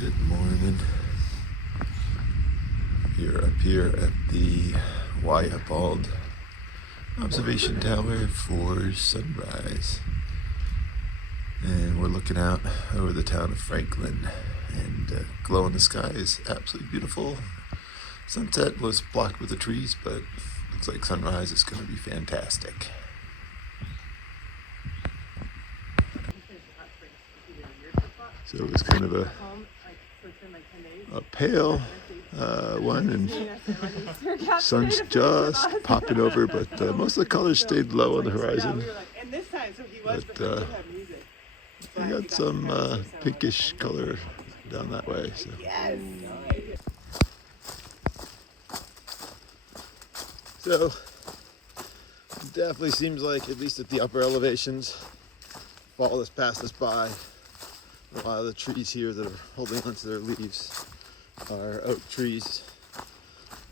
Good morning. You're up here at the Wyatt Bald Observation Tower for sunrise. And we're looking out over the town of Franklin. And glow in the sky is absolutely beautiful. Sunset was blocked with the trees, but looks like sunrise is going to be fantastic. So it was kind of a pale one, and sun's just popping over, but most of the colors stayed low on the horizon. But we got some pinkish color down that way. So it definitely seems like, at least at the upper elevations, fall has passed us by. A lot of the trees here that are holding onto their leaves are oak trees.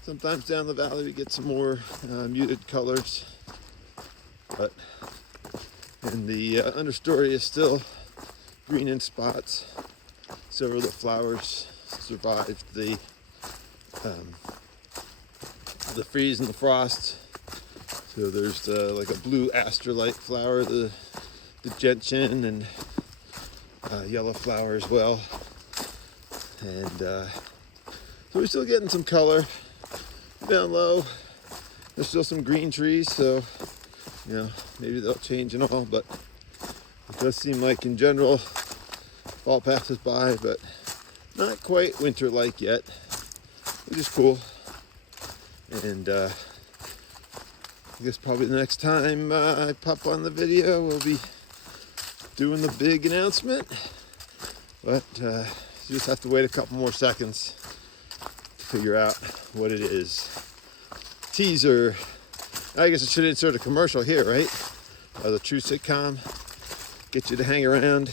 Sometimes down the valley we get some more muted colors, but and the understory is still green in spots. Several of the flowers survived the freeze and the frost. So there's like a blue astrolite flower, the gentian, and yellow flower as well. And so we're still getting some color down low. There's still some green trees, so maybe they'll change and all, but it does seem like in general fall passes by, but not quite winter like yet, which is cool. And I guess probably the next time I pop on the video we'll be doing the big announcement, but you just have to wait a couple more seconds to figure out what it is. Teaser. I guess I should insert a commercial here, right? The True Sitcom. Get you to hang around,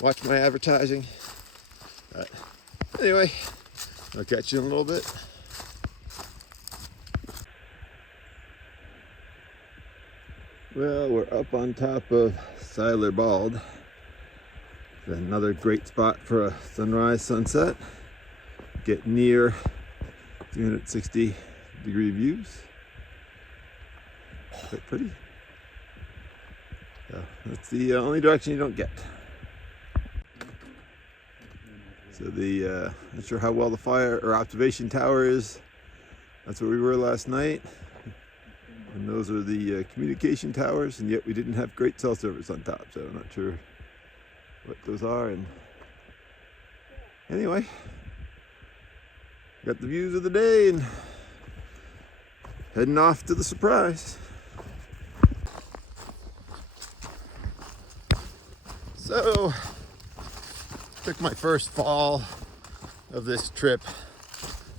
watch my advertising. But anyway, I'll catch you in a little bit. Well, we're up on top of Seiler Bald. Another great spot for a sunrise sunset. Get near 360-degree views. Quite pretty. So that's the only direction you don't get. So not sure how well the fire or observation tower is. That's where we were last night. And those are the communication towers, and yet we didn't have great cell service on top, so I'm not sure what those are. And anyway, got the views of the day and heading off to the surprise. So, took my first fall of this trip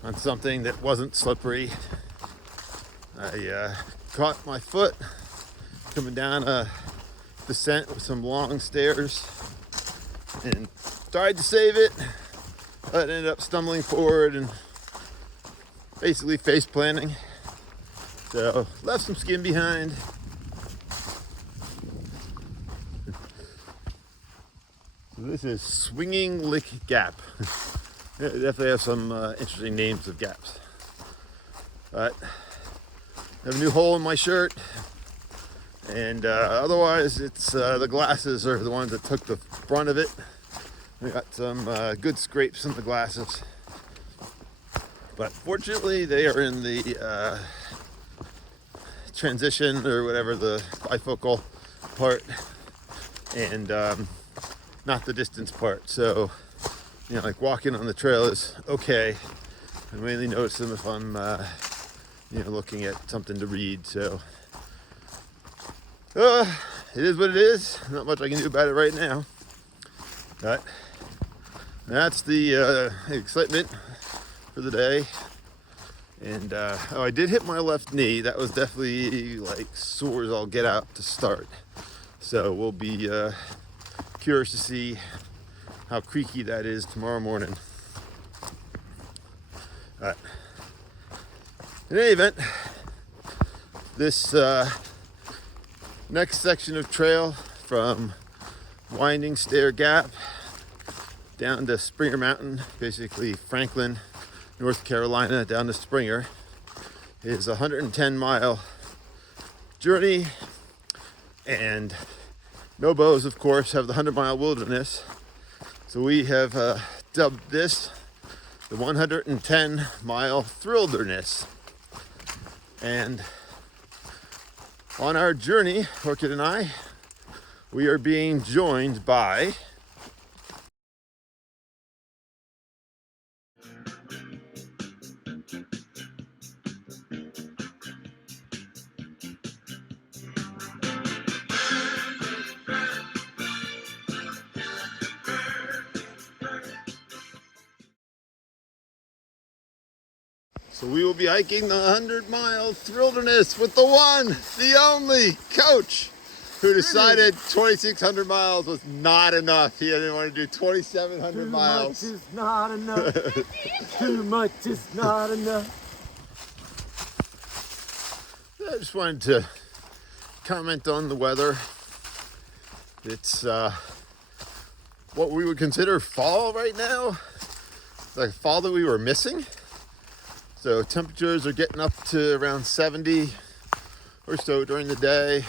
on something that wasn't slippery. I caught my foot coming down a descent with some long stairs and tried to save it, but ended up stumbling forward and basically face planting. So left some skin behind. So this is Swinging Lick Gap. They definitely have some interesting names of gaps. But I have a new hole in my shirt, and otherwise it's the glasses are the ones that took the brunt of it. We got some good scrapes in the glasses, but fortunately they are in the transition or whatever, the bifocal part, and not the distance part. So like walking on the trail is okay. I mainly notice them if I'm looking at something to read. So it is what it is. Not much I can do about it right now, but that's the excitement for the day. And I did hit my left knee. That was definitely like sore as all get out to start. So we'll be curious to see how creaky that is tomorrow morning. In any event, this next section of trail from Winding Stair Gap down to Springer Mountain, basically Franklin, North Carolina, down to Springer, is a 110-mile journey. And Nobos, of course, have the 100-mile wilderness. So we have dubbed this the 110-mile thrilderness. And on our journey, Orchid and I, we are being joined by So we will be hiking the 100-mile thrilderness with the one, the only coach who decided 2,600 miles was not enough. He didn't want to do 2,700 miles. Too much is not enough. Too much is not enough. I just wanted to comment on the weather. It's what we would consider fall right now, like fall that we were missing. So temperatures are getting up to around 70 or so during the day,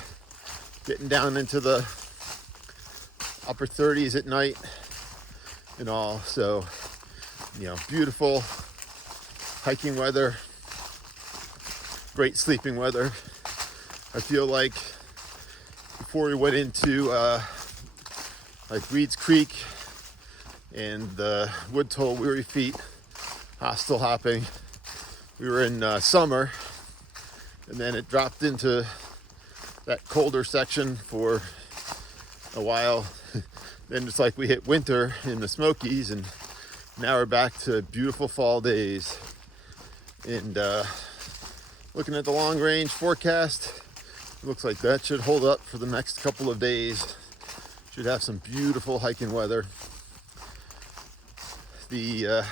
getting down into the upper 30s at night and all. So, beautiful hiking weather, great sleeping weather. I feel like before we went into like Reed's Creek and the Woodtoll Weary Feet hostel hopping, we were in summer, and then it dropped into that colder section for a while. Then it's like we hit winter in the Smokies, and now we're back to beautiful fall days. And looking at the long range forecast, it looks like that should hold up for the next couple of days. Should have some beautiful hiking weather. The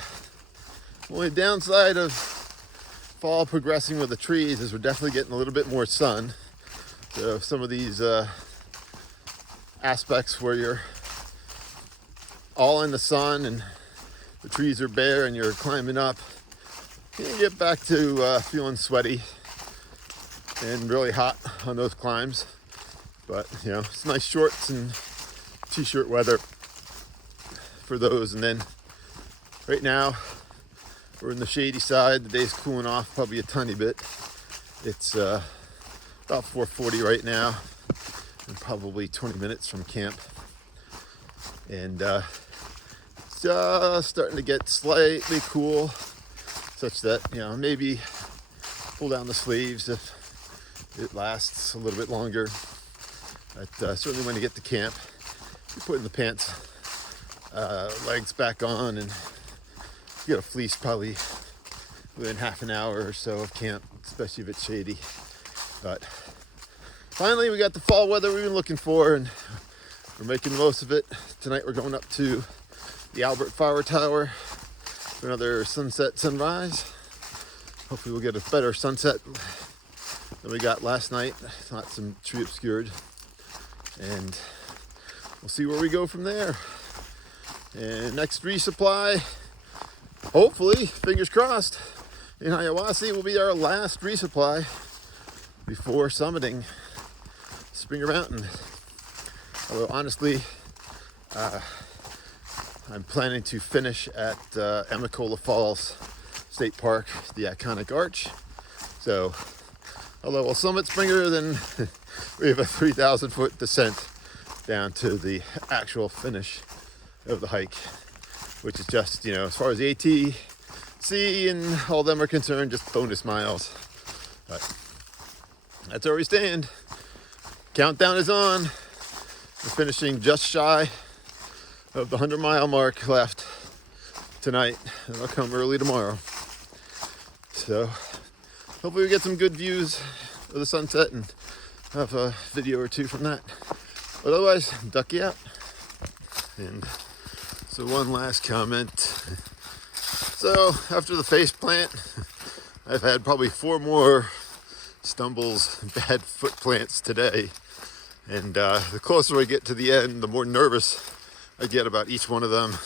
only downside of fall progressing with the trees is we're definitely getting a little bit more sun. So some of these aspects where you're all in the sun and the trees are bare and you're climbing up, you can get back to feeling sweaty and really hot on those climbs. But it's nice shorts and t-shirt weather for those. And then right now we're in the shady side. The day's cooling off probably a tiny bit. It's about 4:40 right now, and probably 20 minutes from camp. And just starting to get slightly cool, such that maybe pull down the sleeves if it lasts a little bit longer. But certainly when you get to camp, you're putting the pants legs back on, and you get a fleece probably within half an hour or so of camp, especially if it's shady. But finally, we got the fall weather we've been looking for, and we're making the most of it. Tonight we're going up to the Albert Flower Tower for another sunset sunrise. Hopefully we'll get a better sunset than we got last night. It's not some tree obscured. And we'll see where we go from there. And next resupply, hopefully, fingers crossed, in Hiawassee will be our last resupply before summiting Springer Mountain. Although honestly, I'm planning to finish at Emicola Falls State Park, the iconic arch. So, although we'll summit Springer, then we have a 3,000 foot descent down to the actual finish of the hike, which is just, as far as the ATC and all them are concerned, just bonus miles. But that's where we stand. Countdown is on. We're finishing just shy of the 100-mile mark left tonight, and I'll come early tomorrow. So hopefully we get some good views of the sunset and have a video or two from that. But otherwise, ducky out. And so one last comment. So after the face plant, I've had probably 4 more stumbles, bad foot plants today. And the closer I get to the end, the more nervous I get about each one of them.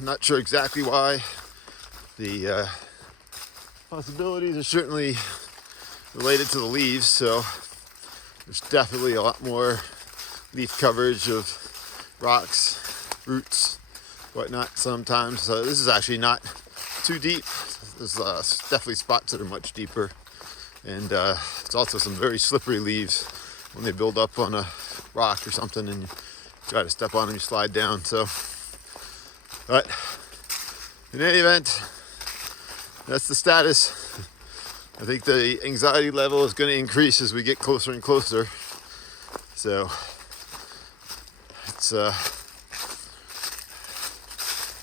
Not sure exactly why. The possibilities are certainly related to the leaves, so there's definitely a lot more leaf coverage of rocks, roots, whatnot sometimes. So this is actually not too deep. There's definitely spots that are much deeper, and it's also some very slippery leaves when they build up on a rock or something and you try to step on them, you slide down. So, but in any event, that's the status. I think the anxiety level is going to increase as we get closer and closer. So it's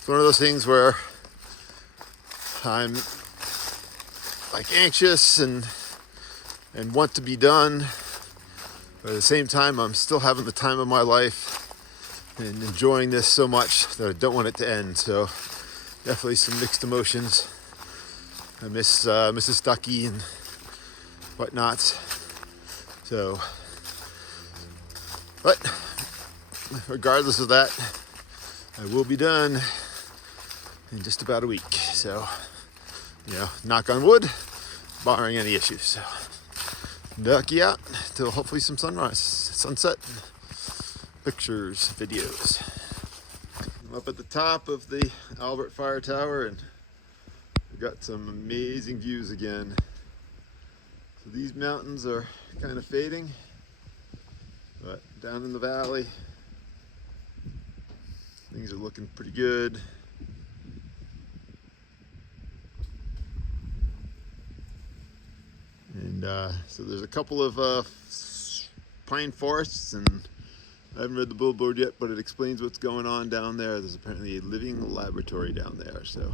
one of those things where I'm like anxious and want to be done, but at the same time I'm still having the time of my life and enjoying this so much that I don't want it to end. So definitely some mixed emotions. I miss Mrs. Stuckey and whatnot. So, but regardless of that, I will be done in just about a week. So, you know, knock on wood, barring any issues. So, ducky out till hopefully some sunrise, sunset, pictures, videos. I'm up at the top of the Albert Fire Tower and we've got some amazing views again. So these mountains are kind of fading, but down in the valley, things are looking pretty good. And so there's a couple of pine forests, and I haven't read the billboard yet, but it explains what's going on down there. There's apparently a living laboratory down there, so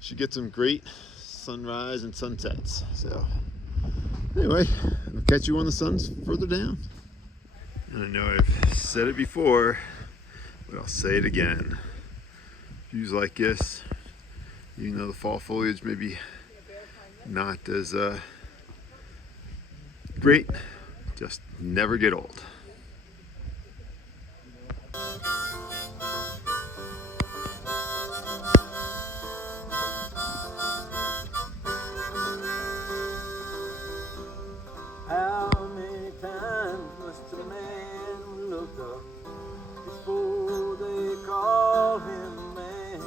should get some great sunrise and sunsets. So anyway, I'll catch you when the sun's further down. And I know I've said it before, but I'll say it again. Views like this, even though the fall foliage may be not as great, just never get old. How many times must a man look up before they call him a man?